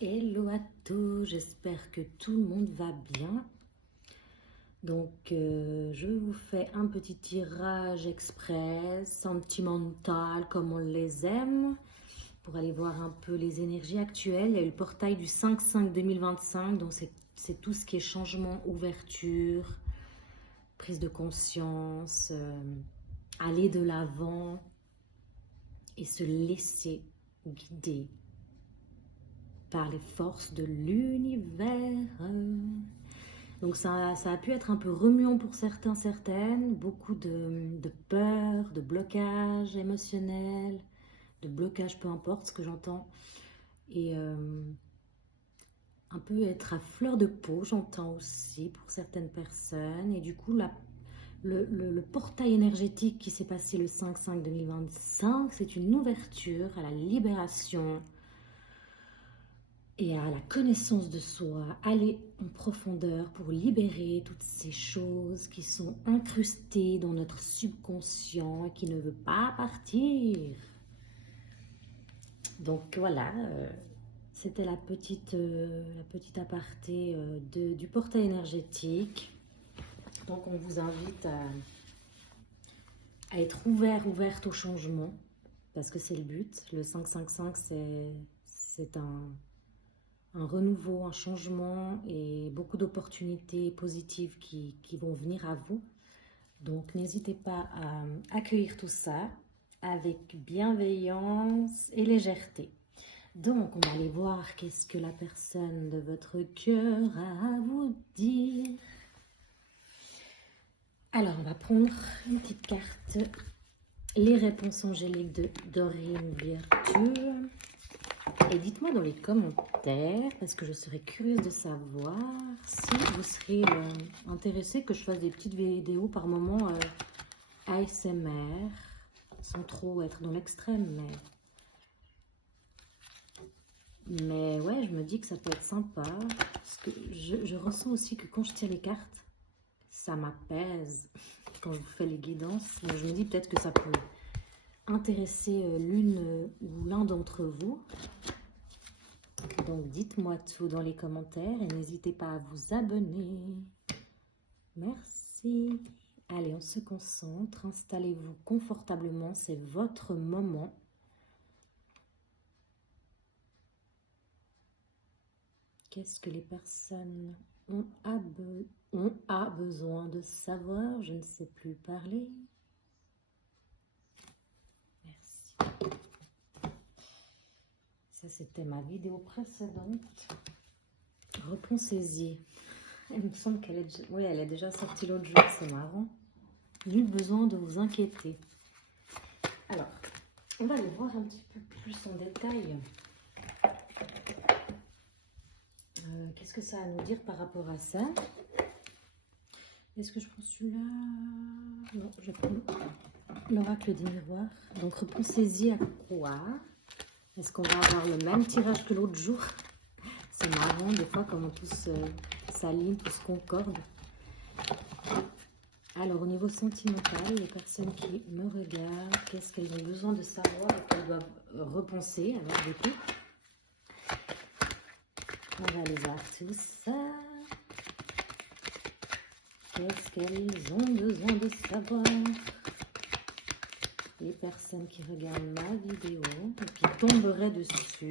Hello à tous, j'espère que tout le monde va bien. Donc, je vous fais un petit tirage express, sentimental, comme on les aime, pour aller voir un peu les énergies actuelles. Il y a eu le portail du 5-5-2025, donc c'est tout ce qui est changement, ouverture, prise de conscience, aller de l'avant et se laisser guider par les forces de l'univers. Donc ça a pu être un peu remuant pour certains, certaines, beaucoup de peur, de blocage émotionnel, de blocage, peu importe ce que j'entends, et un peu être à fleur de peau, j'entends aussi pour certaines personnes, et du coup le portail énergétique qui s'est passé le 5-5-2025, c'est une ouverture à la libération, et à la connaissance de soi, aller en profondeur pour libérer toutes ces choses qui sont incrustées dans notre subconscient et qui ne veut pas partir. Donc voilà, c'était la petite aparté du portail énergétique. Donc on vous invite à être ouverte au changement, parce que c'est le but. Le 5-5-5, c'est un renouveau, un changement et beaucoup d'opportunités positives qui vont venir à vous. Donc n'hésitez pas à accueillir tout ça avec bienveillance et légèreté. Donc on va aller voir qu'est-ce que la personne de votre cœur a à vous dire. Alors on va prendre une petite carte. Les réponses angéliques de Dorine Virtue. Et dites-moi dans les commentaires, parce que je serais curieuse de savoir si vous serez intéressé que je fasse des petites vidéos par moment ASMR, sans trop être dans l'extrême, mais ouais, je me dis que ça peut être sympa, parce que je ressens aussi que quand je tire les cartes, ça m'apaise quand je vous fais les guidances. Donc je me dis peut-être que ça peut intéresser l'une ou l'un d'entre vous. Donc dites-moi tout dans les commentaires et n'hésitez pas à vous abonner. Merci. Allez, on se concentre. Installez-vous confortablement, c'est votre moment. Qu'est-ce que les personnes ont besoin de savoir? Je ne sais plus parler. Merci. Ça, c'était ma vidéo précédente. Repensez-y. Il me semble qu'elle est, oui, elle est déjà sortie l'autre jour, c'est marrant. Nul besoin de vous inquiéter. Alors, on va aller voir un petit peu plus en détail. Qu'est-ce que ça a à nous dire par rapport à ça? Est-ce que je prends celui-là? Non, je prends l'oracle des miroirs. Donc, repensez-y à quoi? Est-ce qu'on va avoir le même tirage que l'autre jour? C'est marrant, des fois, comment tout s'aligne, tout se concorde. Alors, au niveau sentimental, les personnes qui me regardent, qu'est-ce qu'elles ont besoin de savoir et qu'elles doivent repenser? Alors, du coup, on va aller voir tout ça. Qu'est-ce qu'elles ont besoin de savoir? Les personnes qui regardent ma vidéo et qui tomberaient dessus,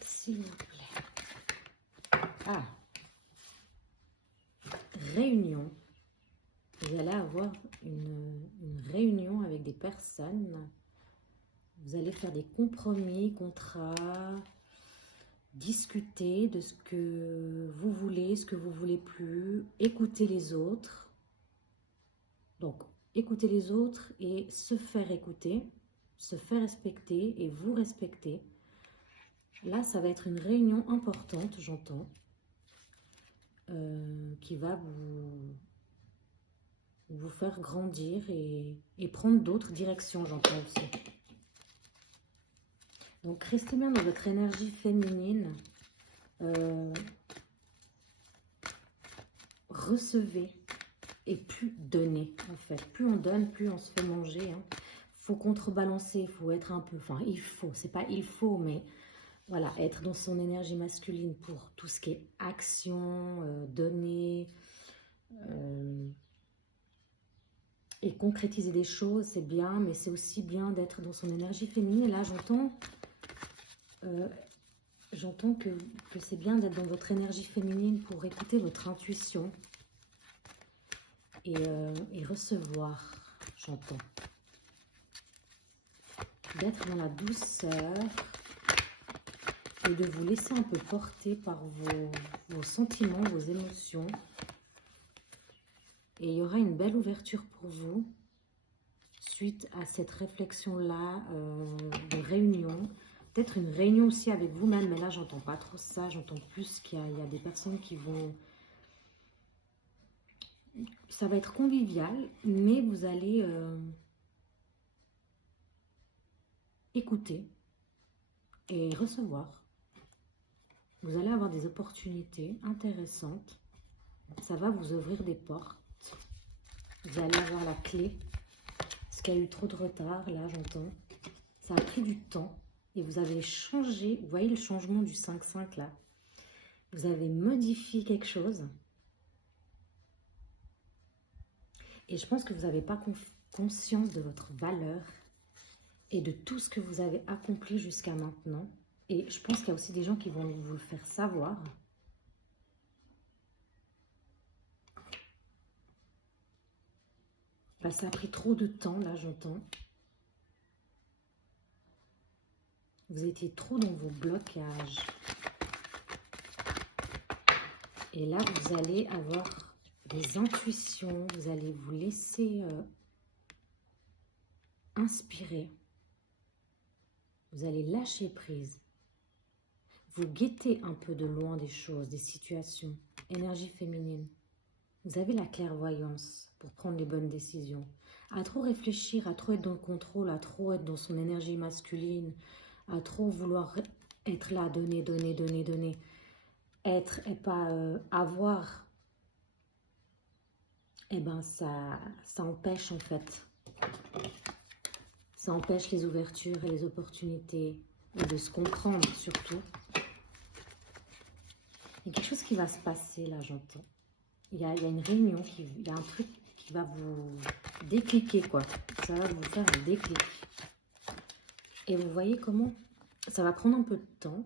s'il vous plaît. Ah, réunion. Vous allez avoir une réunion avec des personnes. Vous allez faire des compromis, contrats, discuter de ce que vous voulez, ce que vous voulez plus, écouter les autres. Donc, écouter les autres et se faire écouter, se faire respecter et vous respecter. Là, ça va être une réunion importante, j'entends, qui va vous faire grandir et prendre d'autres directions, j'entends aussi. Donc, restez bien dans votre énergie féminine. Recevez et plus donner, en fait. Plus on donne, plus on se fait manger. Faut contrebalancer, il faut être un peu... Enfin, il faut, c'est pas il faut, mais voilà, être dans son énergie masculine pour tout ce qui est action, donner et concrétiser des choses, c'est bien, mais c'est aussi bien d'être dans son énergie féminine. Et là, j'entends que c'est bien d'être dans votre énergie féminine pour écouter votre intuition et recevoir, j'entends. D'être dans la douceur et de vous laisser un peu porter par vos sentiments, vos émotions. Et il y aura une belle ouverture pour vous suite à cette réflexion-là de réunion. Peut-être une réunion aussi avec vous-même, mais là, j'entends pas trop ça. J'entends plus qu'il y a des personnes qui vont... Ça va être convivial, mais vous allez écouter et recevoir. Vous allez avoir des opportunités intéressantes. Ça va vous ouvrir des portes. Vous allez avoir la clé. Parce qu'il y a eu trop de retard, là, j'entends. Ça a pris du temps. Et vous avez changé. Vous voyez le changement du 5-5, là. Vous avez modifié quelque chose. Et je pense que vous n'avez pas conscience de votre valeur et de tout ce que vous avez accompli jusqu'à maintenant. Et je pense qu'il y a aussi des gens qui vont vous le faire savoir. Bah, ça a pris trop de temps, là, j'entends. Vous étiez trop dans vos blocages. Et là, vous allez avoir des intuitions. Vous allez vous laisser inspirer. Vous allez lâcher prise. Vous guettez un peu de loin des choses, des situations. Énergie féminine. Vous avez la clairvoyance pour prendre les bonnes décisions. À trop réfléchir, à trop être dans le contrôle, à trop être dans son énergie masculine, à trop vouloir être là, donner, donner, donner, donner. Être et pas avoir, eh ben ça empêche en fait. Ça empêche les ouvertures et les opportunités et de se comprendre surtout. Il y a quelque chose qui va se passer là, j'entends. Il y a une réunion, il y a un truc qui va vous décliquer, quoi. Ça va vous faire un déclic. Et vous voyez comment ça va prendre un peu de temps,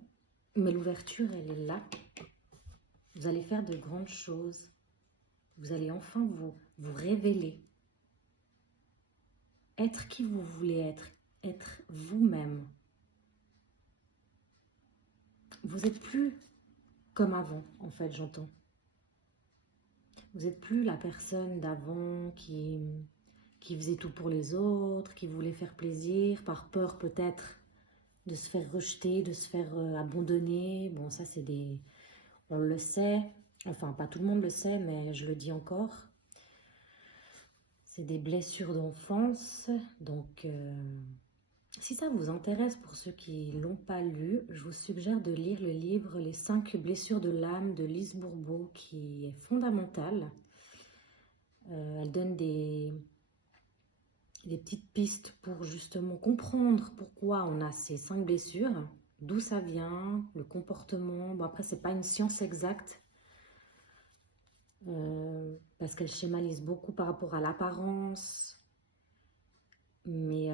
mais l'ouverture, elle est là. Vous allez faire de grandes choses. Vous allez enfin vous révéler. Être qui vous voulez être. Être vous-même. Vous n'êtes plus comme avant, en fait, j'entends. Vous n'êtes plus la personne d'avant qui faisait tout pour les autres, qui voulait faire plaisir, par peur peut-être de se faire rejeter, de se faire abandonner. Bon, ça c'est des... On le sait, enfin pas tout le monde le sait, mais je le dis encore. C'est des blessures d'enfance, donc si ça vous intéresse, pour ceux qui ne l'ont pas lu, je vous suggère de lire le livre « Les 5 blessures de l'âme » de Lise Bourbeau, qui est fondamental. Elle donne des petites pistes pour justement comprendre pourquoi on a ces 5 blessures, d'où ça vient, le comportement. Bon, après, ce n'est pas une science exacte, parce qu'elle schématise beaucoup par rapport à l'apparence. Mais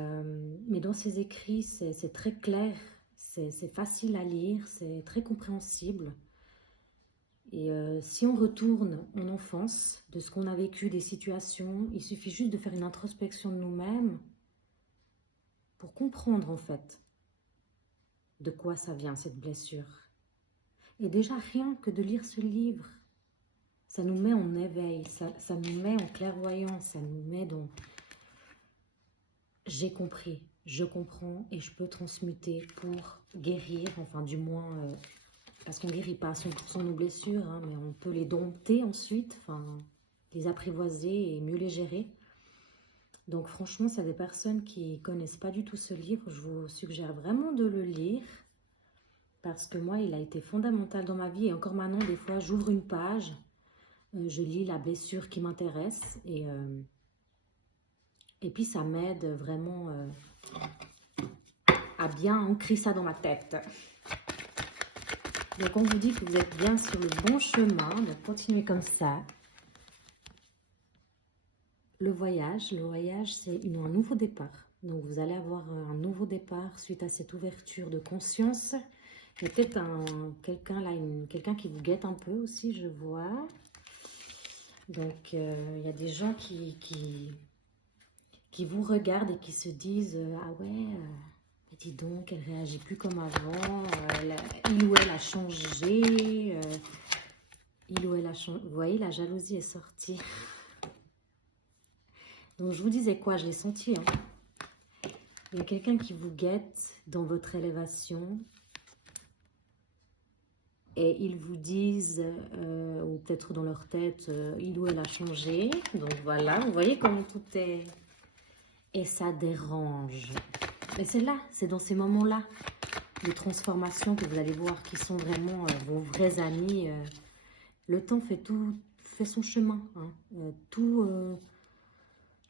dans ses écrits, c'est très clair, c'est facile à lire, c'est très compréhensible. Et si on retourne en enfance, de ce qu'on a vécu, des situations, il suffit juste de faire une introspection de nous-mêmes pour comprendre en fait de quoi ça vient, cette blessure. Et déjà rien que de lire ce livre, ça nous met en éveil, ça nous met en clairvoyance, ça nous met dans... J'ai compris, je comprends et je peux transmuter pour guérir, enfin du moins, parce qu'on ne guérit pas à 100% nos blessures, hein, mais on peut les dompter ensuite, enfin, les apprivoiser et mieux les gérer. Donc franchement, s'il y a des personnes qui ne connaissent pas du tout ce livre, je vous suggère vraiment de le lire, parce que moi, il a été fondamental dans ma vie, et encore maintenant, des fois, j'ouvre une page, je lis la blessure qui m'intéresse, et puis ça m'aide vraiment à bien ancrer ça dans ma tête. Donc, on vous dit que vous êtes bien sur le bon chemin. Donc, continuez comme ça. Le voyage, c'est un nouveau départ. Donc, vous allez avoir un nouveau départ suite à cette ouverture de conscience. Il y a peut-être quelqu'un là, quelqu'un qui vous guette un peu aussi, je vois. Donc, il y a des gens qui vous regardent et qui se disent « Ah ouais, dis donc, elle réagit plus comme avant, il ou elle a changé, il ou elle a changé. » Vous voyez, la jalousie est sortie. Donc, je vous disais quoi? Je l'ai senti. Hein. Il y a quelqu'un qui vous guette dans votre élévation. Et ils vous disent, ou peut-être dans leur tête, il ou elle a changé. Donc voilà, vous voyez comment tout est... Et ça dérange. Mais c'est là, c'est dans ces moments-là, de transformation que vous allez voir qui sont vraiment vos vrais amis. Le temps fait son chemin. Hein. Tout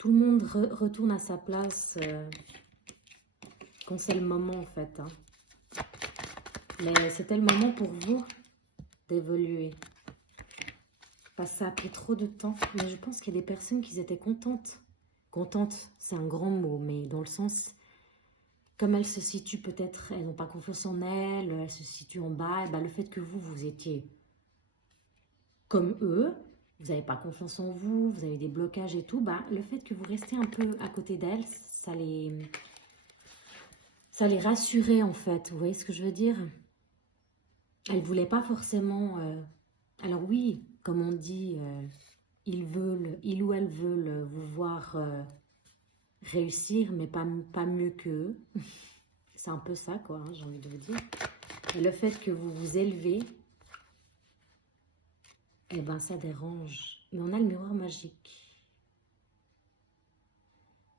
le monde retourne à sa place quand c'est le moment en fait. Hein. Mais c'était le moment pour vous d'évoluer. Parce que ça a pris trop de temps. Mais je pense qu'il y a des personnes qui étaient contentes. Contentes, c'est un grand mot, mais dans le sens, comme elles se situent peut-être, elles n'ont pas confiance en elles se situent en bas, et ben le fait que vous étiez comme eux, vous n'avez pas confiance en vous, vous avez des blocages et tout, ben, le fait que vous restez un peu à côté d'elles, ça les rassurait en fait. Vous voyez ce que je veux dire? Elles ne voulaient pas forcément... alors oui, comme on dit, ils ou elles veulent vous voir réussir, mais pas mieux qu'eux. C'est un peu ça, quoi, hein, j'ai envie de vous dire. Et le fait que vous vous élevez, eh ben, ça dérange. Mais on a le miroir magique.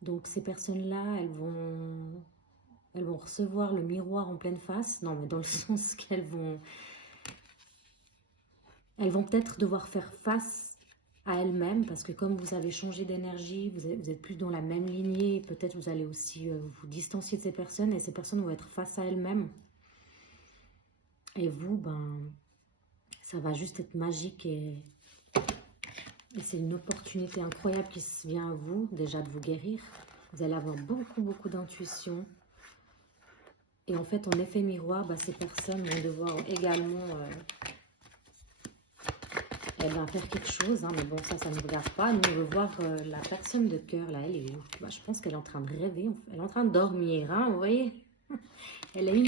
Donc, ces personnes-là, elles vont recevoir le miroir en pleine face. Non, mais dans le sens qu'elles vont... Elles vont peut-être devoir faire face à elles-mêmes, parce que comme vous avez changé d'énergie, vous êtes plus dans la même lignée, peut-être vous allez aussi vous distancier de ces personnes, et ces personnes vont être face à elles-mêmes. Et vous, ben, ça va juste être magique, et c'est une opportunité incroyable qui vient à vous, déjà de vous guérir. Vous allez avoir beaucoup d'intuition. Et en fait, en effet miroir, ben, ces personnes vont devoir également... Elle va faire quelque chose, hein, mais bon, ça ne regarde pas. Nous, on veut voir la personne de cœur, là, elle est où? Bah, je pense qu'elle est en train de rêver, elle est en train de dormir, hein, vous voyez? Elle est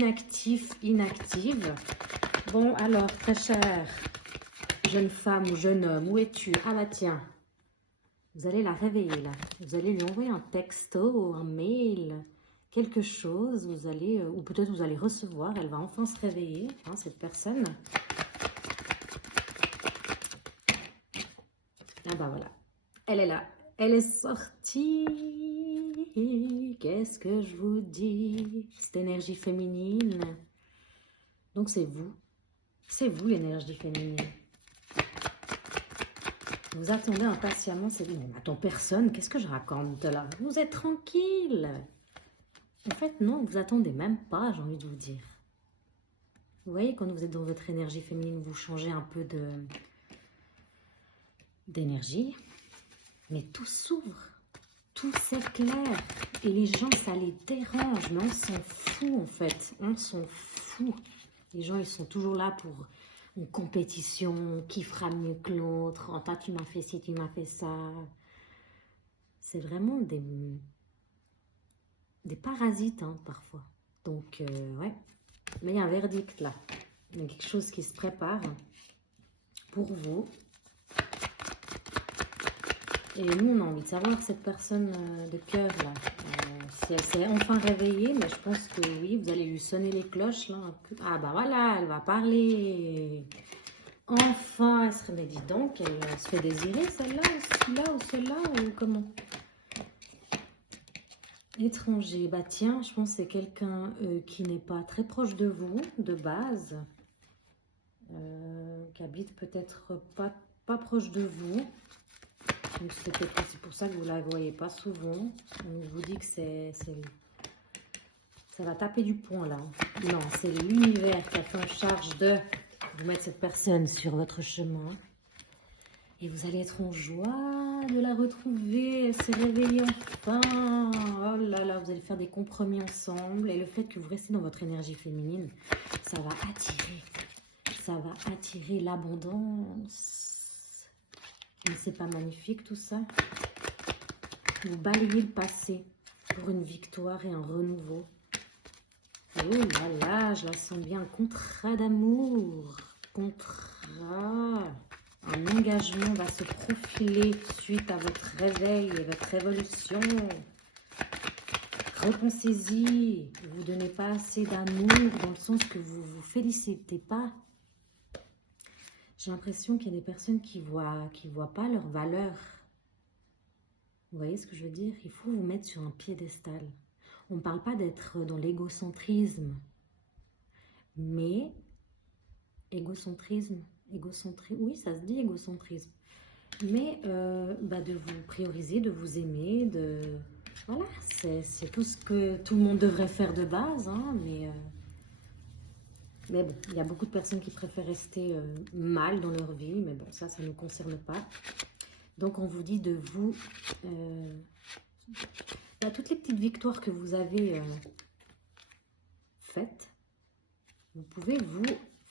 inactive. Bon, alors, très chère jeune femme ou jeune homme, où es-tu? Ah bah tiens, vous allez la réveiller, là. Vous allez lui envoyer un texto, un mail, quelque chose, vous allez, ou peut-être vous allez recevoir, elle va enfin se réveiller, hein, cette personne. Ah bah voilà, elle est là, elle est sortie. Qu'est-ce que je vous dis? Cette énergie féminine. Donc c'est vous l'énergie féminine. Vous attendez impatiemment, c'est dit, mais attends, personne, qu'est-ce que je raconte là? Vous êtes tranquille. En fait, non, vous attendez même pas, j'ai envie de vous dire. Vous voyez, quand vous êtes dans votre énergie féminine, vous changez un peu d'énergie. Mais tout s'ouvre, tout s'éclaire. Et les gens, ça les dérange. Mais on s'en fout, en fait. On s'en fout. Les gens, ils sont toujours là pour une compétition. Qui fera mieux que l'autre? Oh, toi, tu m'as fait ci, tu m'as fait ça. C'est vraiment des parasites, hein, parfois. Donc, ouais. Mais il y a un verdict, là. Il y a quelque chose qui se prépare pour vous. Et nous, on a envie de savoir cette personne de cœur, là, si elle s'est enfin réveillée, mais je pense que oui, vous allez lui sonner les cloches, là, un peu. Ah, bah voilà, elle va parler. Enfin, elle se réveille, dis donc, elle se fait désirer, celle-là, celui-là, ou celle-là, ou comment? Étranger, bah tiens, je pense que c'est quelqu'un qui n'est pas très proche de vous, de base, qui habite peut-être pas proche de vous. Donc c'est peut-être pour ça que vous ne la voyez pas souvent. On vous dit que ça va taper du poing là. Non, c'est l'univers qui a fait en charge de vous mettre cette personne sur votre chemin. Et vous allez être en joie de la retrouver. Elle s'est réveillée enfin. Oh là là, vous allez faire des compromis ensemble. Et le fait que vous restez dans votre énergie féminine, ça va attirer. Ça va attirer l'abondance. Mais c'est pas magnifique tout ça? Vous balayez le passé pour une victoire et un renouveau. Oh là là, je la sens bien. Un contrat d'amour. Contrat. Un engagement va se profiler suite à votre réveil et votre révolution. Repensez-y. Vous ne donnez pas assez d'amour dans le sens que vous ne vous félicitez pas. J'ai l'impression qu'il y a des personnes qui voient pas leur valeur. Vous voyez ce que je veux dire? Il faut vous mettre sur un piédestal. On ne parle pas d'être dans l'égocentrisme. Mais, égocentrisme, oui, ça se dit égocentrisme. Mais de vous prioriser, de vous aimer, voilà, c'est tout ce que tout le monde devrait faire de base, hein, mais bon, il y a beaucoup de personnes qui préfèrent rester mal dans leur vie, mais bon, ça ne nous concerne pas. Donc, on vous dit de vous... toutes les petites victoires que vous avez faites, vous pouvez vous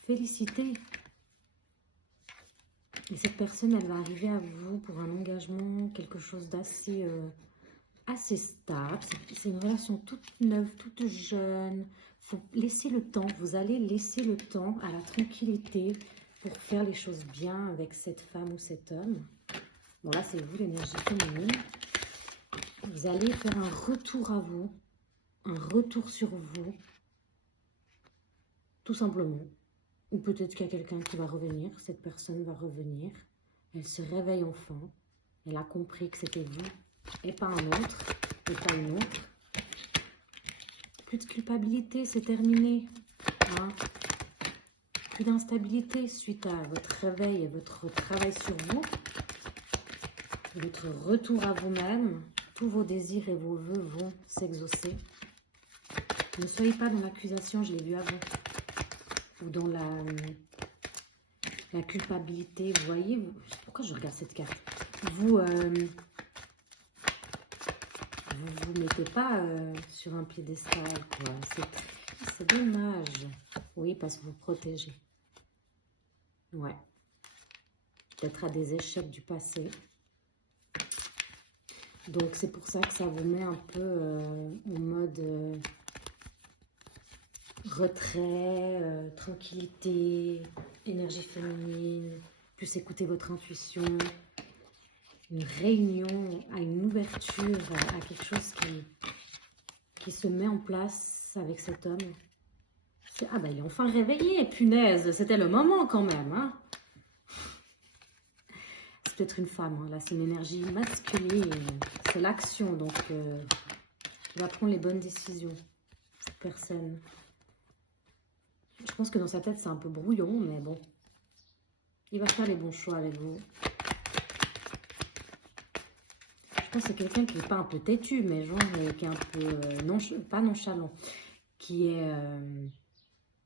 féliciter. Et cette personne, elle va arriver à vous pour un engagement, quelque chose d'assez assez stable. C'est une relation toute neuve, toute jeune. Il faut laisser le temps. Vous allez laisser le temps à la tranquillité pour faire les choses bien avec cette femme ou cet homme. Bon, là, c'est vous, l'énergie féminine. Vous allez faire un retour à vous, un retour sur vous, tout simplement. Ou peut-être qu'il y a quelqu'un qui va revenir, cette personne va revenir. Elle se réveille enfin. Elle a compris que c'était vous et pas un autre, et pas une autre. Plus de culpabilité, c'est terminé. Hein? Plus d'instabilité suite à votre réveil et votre travail sur vous. Votre retour à vous-même. Tous vos désirs et vos vœux vont s'exaucer. Ne soyez pas dans l'accusation, je l'ai vu avant. Ou dans la culpabilité. Vous voyez, pourquoi je regarde cette carte? Vous vous mettez pas sur un piédestal, quoi. C'est dommage. Oui, parce que vous protégez. Ouais. Peut-être à des échecs du passé. Donc, c'est pour ça que ça vous met un peu en mode retrait, tranquillité, énergie féminine, plus écouter votre intuition. Une réunion, à une ouverture, à quelque chose qui se met en place avec cet homme. Ah ben, il est enfin réveillé, punaise, c'était le moment quand même, hein. C'est peut-être une femme, hein. Là c'est une énergie masculine, c'est l'action, donc il va prendre les bonnes décisions, cette personne. Je pense que dans sa tête c'est un peu brouillon, mais bon, il va faire les bons choix avec vous. Je pense que c'est quelqu'un qui n'est pas un peu têtu, mais genre qui est un peu, pas nonchalant, qui est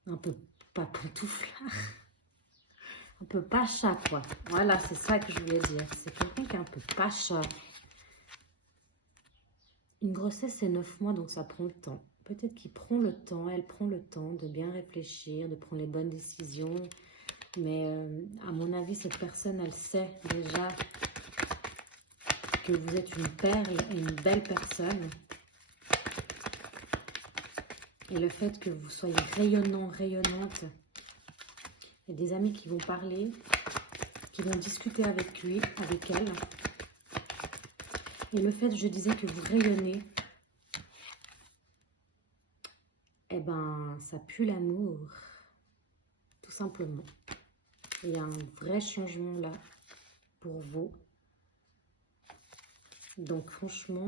un peu pas pantouflard. Un peu pacha, quoi. Voilà, c'est ça que je voulais dire. C'est quelqu'un qui est un peu pacha. Une grossesse, c'est 9 mois, donc ça prend le temps. Peut-être qu'il prend le temps, elle prend le temps de bien réfléchir, de prendre les bonnes décisions. Mais à mon avis, cette personne, elle sait déjà que vous êtes une perle et une belle personne. Et le fait que vous soyez rayonnant, rayonnante, il y a des amis qui vont parler, qui vont discuter avec lui, avec elle. Et le fait, je disais, que vous rayonnez, eh ben, ça pue l'amour, tout simplement. Il y a un vrai changement là pour vous. Donc franchement,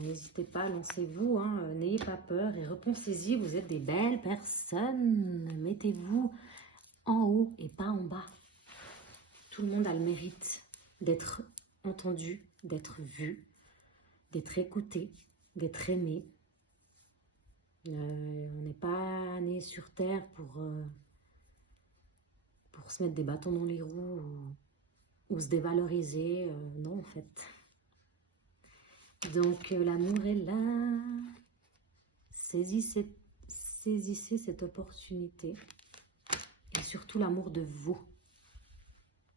n'hésitez pas, lancez-vous, hein, n'ayez pas peur et repensez-y, vous êtes des belles personnes. Mettez-vous en haut et pas en bas. Tout le monde a le mérite d'être entendu, d'être vu, d'être écouté, d'être aimé. On n'est pas né sur Terre pour se mettre des bâtons dans les roues ou se dévaloriser. Non, en fait. Donc, l'amour est là. Saisissez cette opportunité. Et surtout, l'amour de vous.